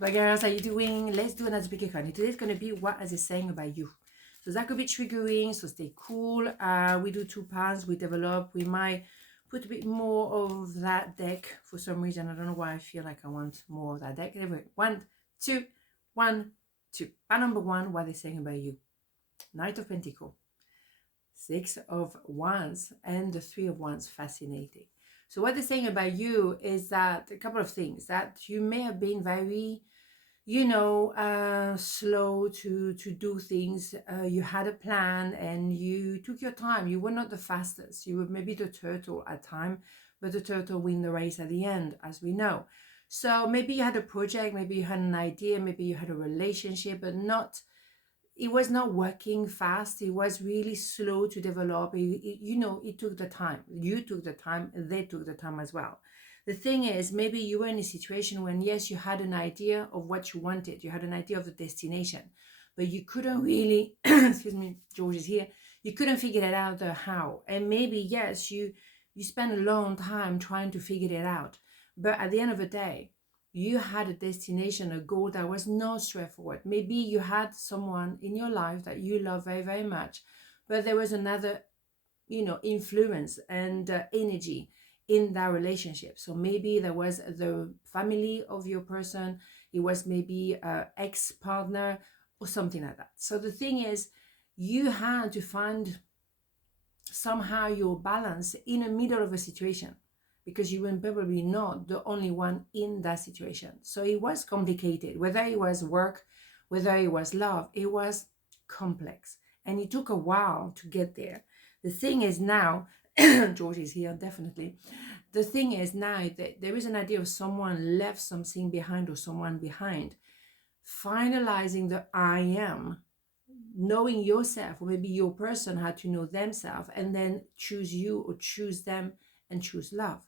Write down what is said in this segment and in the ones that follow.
But girls, how you doing? Let's do another pick a card. Today's going to be what is it saying about you. So that could be triggering, so stay cool. We do 2 parts, we develop. We might put a bit more of that deck for some reason. I don't know why I feel like I want more of that deck. Anyway, 1, 2, 1, 2. Part number 1, what they're saying about you. Knight of Pentacles, 6 of Wands, and the 3 of Wands. Fascinating. So what they're saying about you is that a couple of things, that you may have been very slow to do things. You had a plan and you took your time. You were not the fastest. You were maybe the turtle at time, but the turtle win the race at the end, as we know. So maybe you had a project, maybe you had an idea, maybe you had a relationship, but it was not working fast. It was really slow to develop. It took the time. You took the time, they took the time as well. The thing is, maybe you were in a situation when, yes, you had an idea of what you wanted. You had an idea of the destination, but you couldn't really, excuse me, George is here. You couldn't figure it out the how. And maybe, yes, you spent a long time trying to figure it out. But at the end of the day, you had a destination, a goal that was not straightforward. Maybe you had someone in your life that you love very, very much, but there was another, influence and energy in that relationship. So maybe there was the family of your person, it was maybe an ex-partner or something like that. So the thing is, you had to find somehow your balance in the middle of a situation, because you were probably not the only one in that situation. So it was complicated, whether it was work, whether it was love, it was complex. And it took a while to get there. The thing is now, George is here, definitely. The thing is now that there is an idea of someone left something behind or someone behind. Finalizing the I am, knowing yourself, or maybe your person had to know themselves and then choose you or choose them and choose love.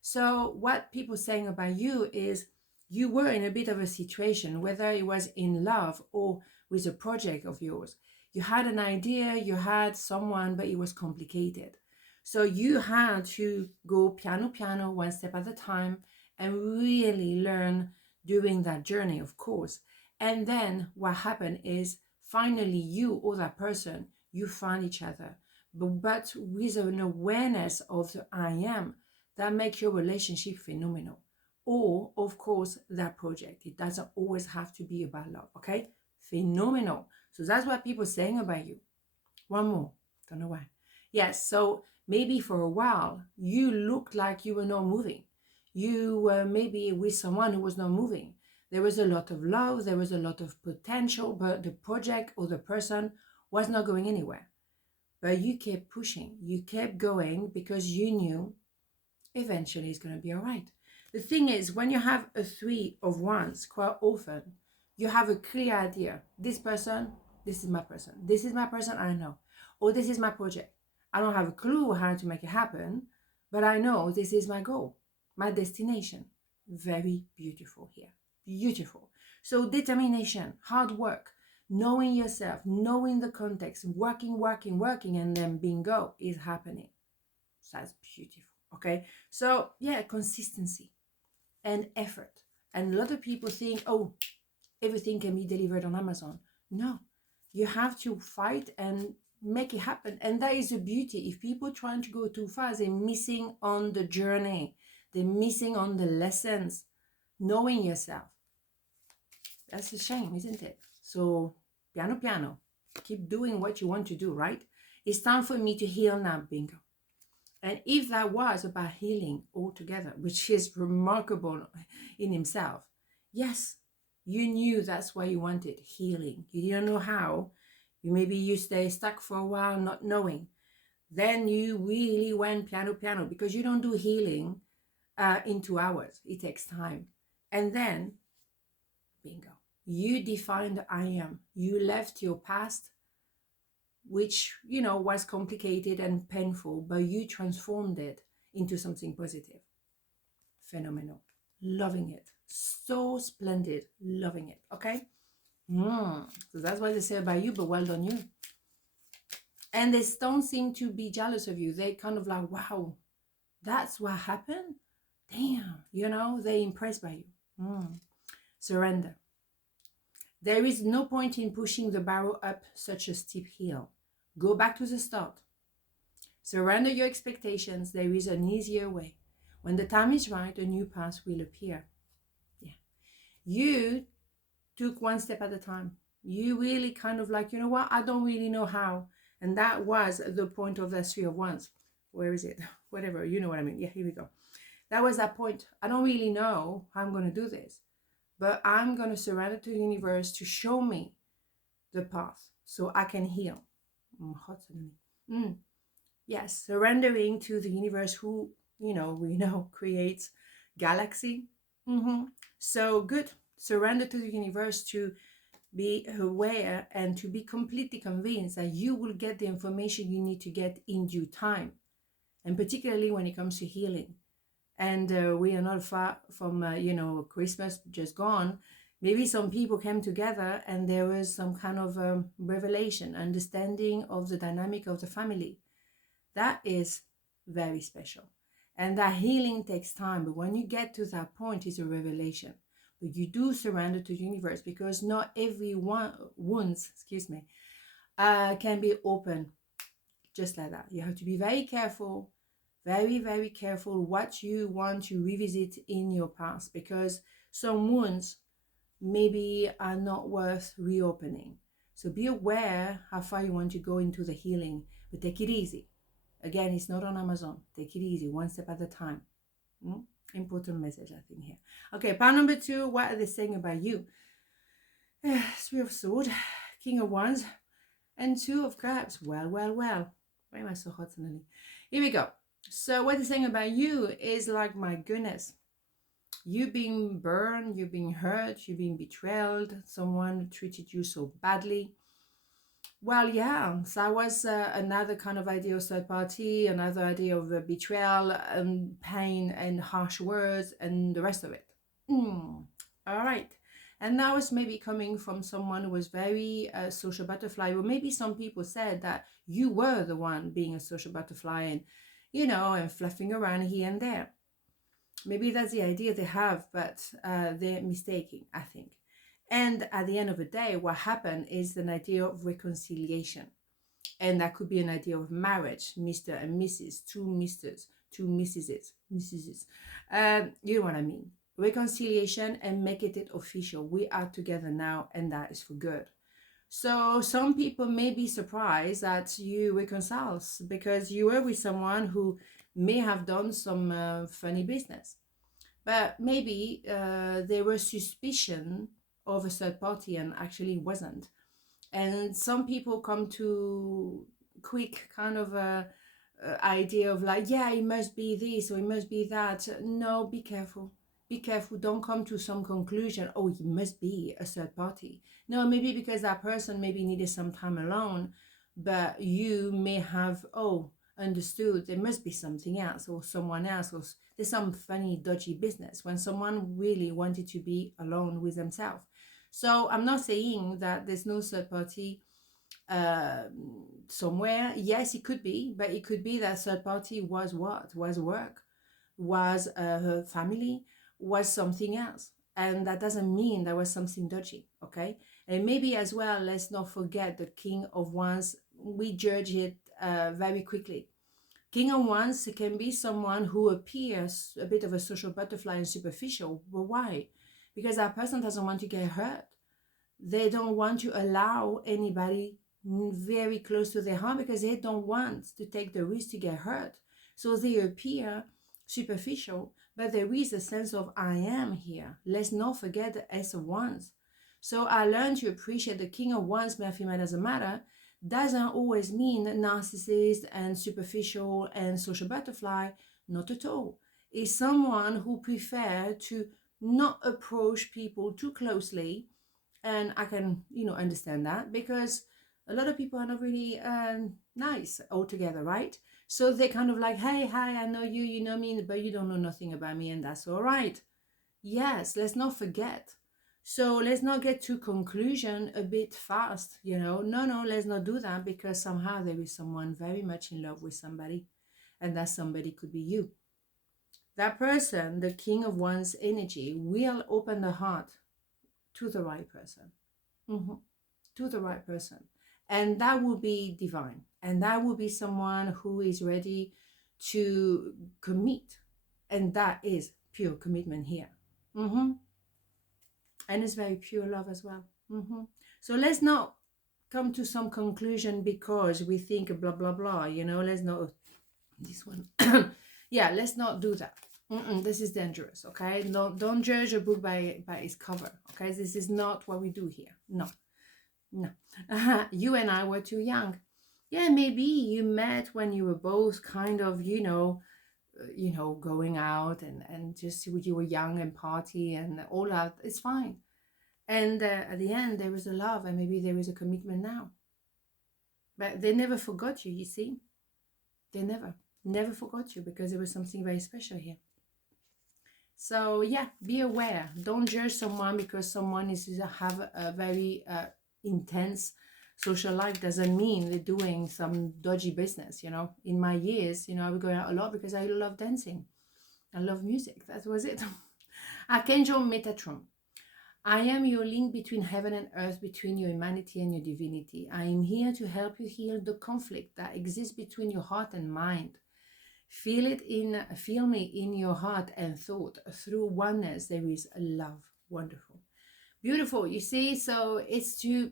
So what people saying about you is you were in a bit of a situation, whether it was in love or with a project of yours. You had an idea, you had someone, but it was complicated. So you had to go piano, piano, one step at a time, and really learn during that journey, of course. And then what happened is finally you or that person, you find each other, but with an awareness of the I am that makes your relationship phenomenal. Or, of course, that project. It doesn't always have to be about love, okay? Phenomenal. So that's what people are saying about you. One more. Don't know why. Yes, so maybe for a while, you looked like you were not moving. You were maybe with someone who was not moving. There was a lot of love, there was a lot of potential, but the project or the person was not going anywhere. But you kept pushing, you kept going, because you knew eventually it's going to be all right. The thing is, when you have a 3 of Wands, quite often, you have a clear idea. This person, this is my person. This is my person, I know. Or this is my project. I don't have a clue how to make it happen, but I know this is my goal, my destination. Very beautiful here. Beautiful. So determination, hard work, knowing yourself, knowing the context, working, and then bingo, is happening. So that's beautiful. Okay. So yeah, consistency and effort. And a lot of people think, oh, everything can be delivered on Amazon. No, you have to fight and make it happen. And that is the beauty. If people trying to go too fast, they're missing on the journey. They're missing on the lessons. Knowing yourself. That's a shame, isn't it? So piano, piano. Keep doing what you want to do, right? It's time for me to heal now, bingo. And if that was about healing altogether, which is remarkable in himself, yes, you knew that's why you wanted healing. You didn't know how. You stay stuck for a while not knowing. Then you really went piano, piano, because you don't do healing in 2 hours. It takes time. And then, bingo, you defined I am. You left your past, which, was complicated and painful, but you transformed it into something positive. Phenomenal. Loving it. So splendid. Loving it. Okay? So that's what they say about you, but well done you. And they don't seem to be jealous of you. They kind of like, wow, that's what happened? Damn. They're impressed by you. Surrender. There is no point in pushing the barrel up such a steep hill. Go back to the start. Surrender your expectations. There is an easier way. When the time is right, a new path will appear. Yeah. You took one step at a time. You really kind of like, you know what? I don't really know how. And that was the point of the Three of Wands. Where is it? Whatever. You know what I mean. Yeah, here we go. That was that point. I don't really know how I'm going to do this. But I'm going to surrender to the universe to show me the path so I can heal. Hot suddenly. Yes, surrendering to the universe who, we know creates galaxy. So good. Surrender to the universe to be aware and to be completely convinced that you will get the information you need to get in due time. And particularly when it comes to healing. And we are not far from, Christmas just gone. Maybe some people came together and there was some kind of revelation, understanding of the dynamic of the family. That is very special. And that healing takes time. But when you get to that point, it's a revelation. But you do surrender to the universe because not every wounds, can be open just like that. You have to be very careful, very, very careful what you want to revisit in your past, because some wounds maybe are not worth reopening. So be aware how far you want to go into the healing, but take it easy. Again, it's not on Amazon. Take it easy, one step at a time. Important message, I think, here. Okay, part number 2, what are they saying about you? Three of Swords, King of Wands, and Two of Cups. Well. Why am I so hot suddenly? Here we go. So what they're saying about you is like, my goodness, you being burned, you being hurt, you being betrayed, someone treated you so badly. Well, yeah, so that was another kind of idea of third party, another idea of betrayal and pain and harsh words and the rest of it. All right. And that was maybe coming from someone who was very social butterfly, or maybe some people said that you were the one being a social butterfly and, and fluffing around here and there. Maybe that's the idea they have, but they're mistaken, I think. And at the end of the day, what happened is an idea of reconciliation. And that could be an idea of marriage, Mr. and Mrs., two Misters, two Mrs. You know what I mean. Reconciliation and making it official. We are together now, and that is for good. So some people may be surprised that you reconcile because you were with someone who may have done some funny business. But maybe there was suspicion of a third party and actually wasn't. And some people come to quick kind of idea of like, yeah, it must be this or it must be that. No, be careful. Be careful. Don't come to some conclusion, oh, it must be a third party. No, maybe because that person maybe needed some time alone, but you may have, understood there must be something else or someone else, or there's some funny, dodgy business when someone really wanted to be alone with themselves. So I'm not saying that there's no third party somewhere. Yes, it could be, but it could be that third party was what? Was work, was her family, was something else. And that doesn't mean there was something dodgy, okay? And maybe as well, let's not forget the King of Wands. We judge it very quickly. King of Wands can be someone who appears a bit of a social butterfly and superficial. But why? Because that person doesn't want to get hurt. They don't want to allow anybody very close to their heart because they don't want to take the risk to get hurt. So they appear superficial, but there is a sense of I am here. Let's not forget the Ace of Wands. So I learned to appreciate the King of Wands, male, female, doesn't matter, doesn't always mean narcissist and superficial and social butterfly. Not at all. It's someone who prefers to not approach people too closely. And I can, understand that because a lot of people are not really nice altogether, right? So they kind of like, hey, hi, I know you, you know me, but you don't know nothing about me, and that's all right. Yes, let's not forget. So let's not get to conclusion a bit fast, No, let's not do that because somehow there is someone very much in love with somebody, and that somebody could be you. That person, the King of Wands energy, will open the heart to the right person. To the right person. And that will be divine. And that will be someone who is ready to commit. And that is pure commitment here. And it's very pure love as well. So let's not come to some conclusion because we think blah, blah, blah. Let's not, this one. Yeah, let's not do that. This is dangerous, okay? Don't judge a book by its cover, okay? This is not what we do here. No. You and I were too young. Yeah, maybe you met when you were both kind of, going out and just you were young and party and all that. It's fine. And at the end, there was a love and maybe there is a commitment now. But they never forgot you, you see? They never forgot you because there was something very special here. So yeah, be aware. Don't judge someone because someone have a very intense social life. Doesn't mean they're doing some dodgy business. In my years, I would go out a lot because I love dancing. I love music. That was it. Archangel Metatron. I am your link between heaven and earth, between your humanity and your divinity. I am here to help you heal the conflict that exists between your heart and mind. Feel me in your heart and thought. Through oneness, there is a love. Wonderful. Beautiful. You see, so it's to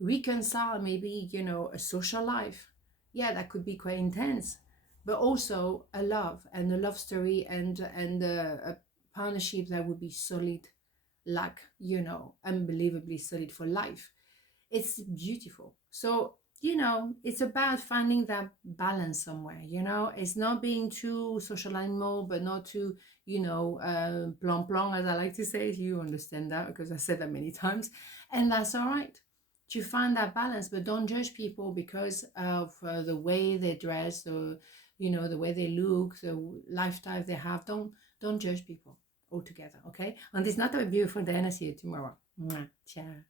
reconcile maybe, a social life. Yeah, that could be quite intense, but also a love and a love story and a partnership that would be solid, like, unbelievably solid for life. It's beautiful. So, it's about finding that balance somewhere. It's not being too social animal, but not too, plonk plonk, as I like to say. You understand that because I said that many times, and that's all right. To find that balance, but don't judge people because of the way they dress, or the way they look, the lifestyle they have. Don't judge people altogether. Okay. On this not a beautiful day, and I see you tomorrow. Ciao.